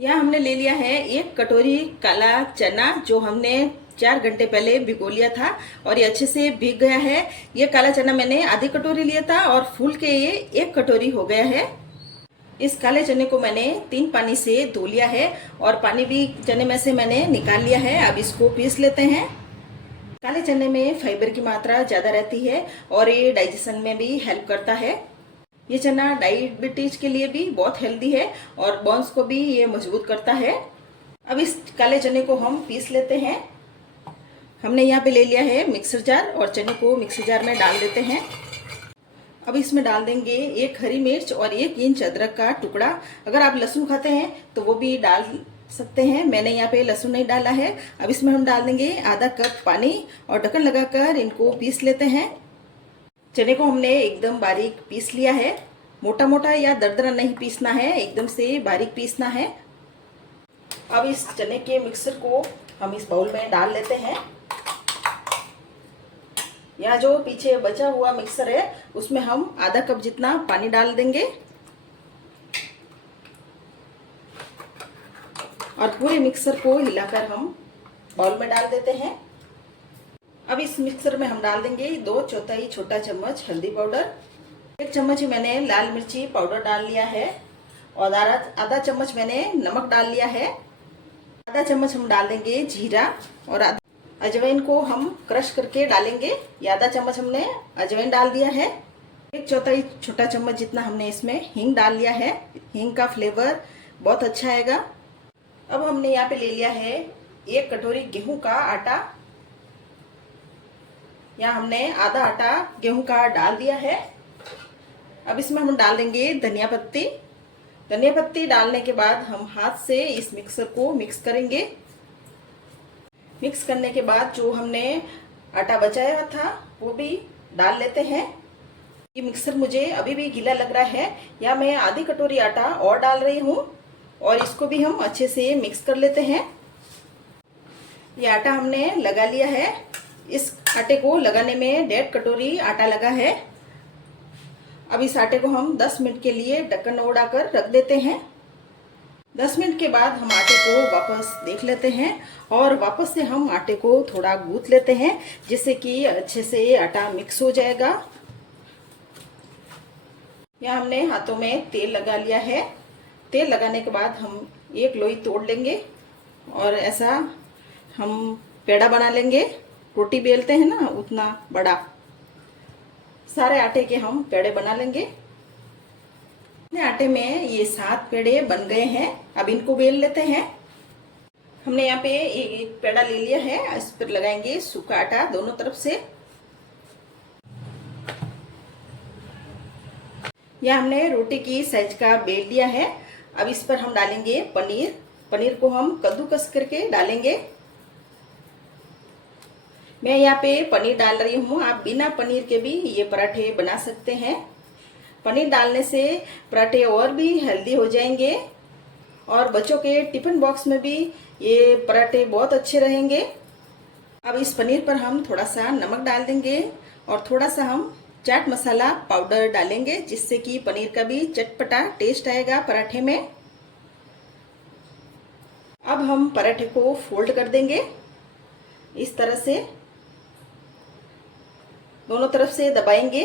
यहाँ हमने ले लिया है 1 कटोरी काला चना, जो हमने 4 घंटे पहले भिगो लिया था और ये अच्छे से भीग गया है। ये काला चना मैंने आधी कटोरी लिया था और फूल के ये 1 कटोरी हो गया है। इस काले चने को मैंने 3 पानी से धो लिया है और पानी भी चने में से मैंने निकाल लिया है। अब इसको पीस लेते हैं। काले चने में फाइबर की मात्रा ज़्यादा रहती है और ये डाइजेशन में भी हेल्प करता है। ये चना डायबिटीज के लिए भी बहुत हेल्दी है और बोन्स को भी ये मजबूत करता है। अब इस काले चने को हम पीस लेते हैं। हमने यहाँ पे ले लिया है मिक्सर जार और चने को मिक्सर जार में डाल देते हैं। अब इसमें डाल देंगे 1 हरी मिर्च और 1 इंच अदरक का टुकड़ा। अगर आप लहसुन खाते हैं तो वो भी डाल सकते हैं, मैंने यहाँ पे लहसुन नहीं डाला है। अब इसमें हम डाल देंगे आधा कप पानी और ढक्कन लगाकर इनको पीस लेते हैं। चने को हमने एकदम बारीक पीस लिया है। मोटा मोटा या दरदरा नहीं पीसना है, एकदम से बारीक पीसना है। अब इस चने के मिक्सर को हम इस बाउल में डाल लेते हैं। यहाँ जो पीछे बचा हुआ मिक्सर है उसमें हम आधा कप जितना पानी डाल देंगे और पूरे मिक्सर को हिलाकर हम बाउल में डाल देते हैं। अब इस मिक्सर में हम डाल देंगे 2/4 छोटा चम्मच हल्दी पाउडर, 1 चम्मच मैंने लाल मिर्ची पाउडर डाल लिया है और आधा चम्मच मैंने नमक डाल लिया है। आधा चम्मच हम डाल देंगे जीरा और अजवाइन को हम क्रश करके डालेंगे। ये आधा चम्मच हमने अजवाइन डाल दिया है। 1/4 छोटा चम्मच जितना हमने इसमें हींग डाल लिया है। हींग का फ्लेवर बहुत अच्छा आएगा। अब हमने यहाँ पे ले लिया है 1 कटोरी गेहूं का आटा। यहाँ हमने आधा आटा गेहूं का डाल दिया है। अब इसमें हम डाल देंगे धनिया पत्ती। धनिया पत्ती डालने के बाद हम हाथ से इस मिक्सर को मिक्स करेंगे। मिक्स करने के बाद जो हमने आटा बचाया हुआ था वो भी डाल लेते हैं। ये मिक्सर मुझे अभी भी गीला लग रहा है, या मैं आधी कटोरी आटा और डाल रही हूँ और इसको भी हम अच्छे से मिक्स कर लेते हैं। ये आटा हमने लगा लिया है। इस आटे को लगाने में 1.5 कटोरी आटा लगा है। अब इस आटे को हम 10 मिनट के लिए ढक्कन उड़ाकर रख देते हैं। 10 मिनट के बाद हम आटे को वापस देख लेते हैं और वापस से हम आटे को थोड़ा गूंथ लेते हैं, जिससे कि अच्छे से आटा मिक्स हो जाएगा। यहाँ हमने हाथों में तेल लगा लिया है। तेल लगाने के बाद हम एक लोई तोड़ लेंगे और ऐसा हम पेड़ा बना लेंगे। रोटी बेलते हैं ना उतना बड़ा, सारे आटे के हम पेड़े बना लेंगे। अपने आटे में ये 7 पेड़े बन गए हैं। अब इनको बेल लेते हैं। हमने यहाँ पे एक पेड़ा ले लिया है, इस पर लगाएंगे सूखा आटा दोनों तरफ से। यहाँ हमने रोटी की साइज का बेल लिया है। अब इस पर हम डालेंगे पनीर। पनीर को हम कद्दूकस करके डालेंगे। मैं यहाँ पे पनीर डाल रही हूँ, आप बिना पनीर के भी ये पराठे बना सकते हैं। पनीर डालने से पराठे और भी हेल्दी हो जाएंगे और बच्चों के टिफिन बॉक्स में भी ये पराठे बहुत अच्छे रहेंगे। अब इस पनीर पर हम थोड़ा सा नमक डाल देंगे और थोड़ा सा हम चाट मसाला पाउडर डालेंगे, जिससे कि पनीर का भी चटपटा टेस्ट आएगा पराठे में। अब हम पराठे को फोल्ड कर देंगे इस तरह से, दोनों तरफ से दबाएंगे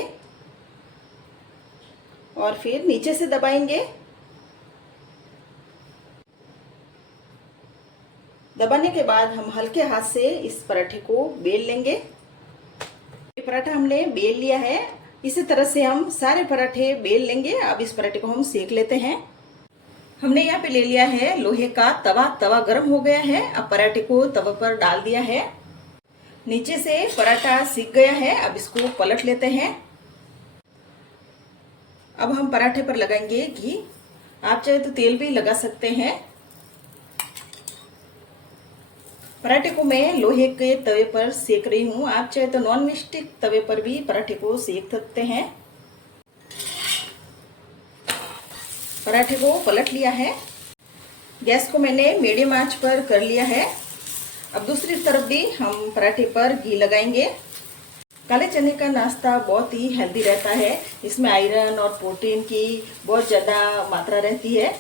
और फिर नीचे से दबाएंगे। दबाने के बाद हम हल्के हाथ से इस पराठे को बेल लेंगे। ये पराठा हमने बेल लिया है। इसी तरह से हम सारे पराठे बेल लेंगे। अब इस पराठे को हम सेक लेते हैं। हमने यहाँ पे ले लिया है लोहे का तवा। तवा गर्म हो गया है। अब पराठे को तवे पर डाल दिया है। नीचे से पराठा सिक गया है। अब इसको पलट लेते हैं। अब हम पराठे पर लगाएंगे घी। आप चाहे तो तेल भी लगा सकते हैं। पराठे को मैं लोहे के तवे पर सेक रही हूँ, आप चाहे तो नॉन स्टिक तवे पर भी पराठे को सेक सकते हैं। पराठे को पलट लिया है। गैस को मैंने मीडियम आंच पर कर लिया है। अब दूसरी तरफ भी हम पराठे पर घी लगाएंगे। काले चने का नाश्ता बहुत ही हेल्दी रहता है। इसमें आयरन और प्रोटीन की बहुत ज़्यादा मात्रा रहती है।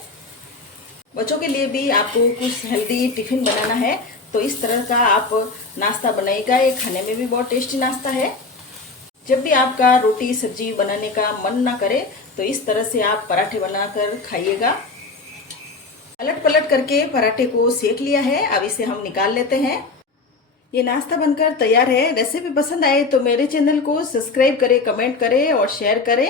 बच्चों के लिए भी आपको कुछ हेल्दी टिफिन बनाना है तो इस तरह का आप नाश्ता बनाइएगा। ये खाने में भी बहुत टेस्टी नाश्ता है। जब भी आपका रोटी सब्जी बनाने का मन ना करे तो इस तरह से आप पराठे बनाकर खाइएगा। पलट पलट करके पराठे को सेक लिया है, अब इसे हम निकाल लेते हैं। ये नाश्ता बनकर तैयार है। रेसिपी पसंद आए तो मेरे चैनल को सब्सक्राइब करें, कमेंट करें और शेयर करें।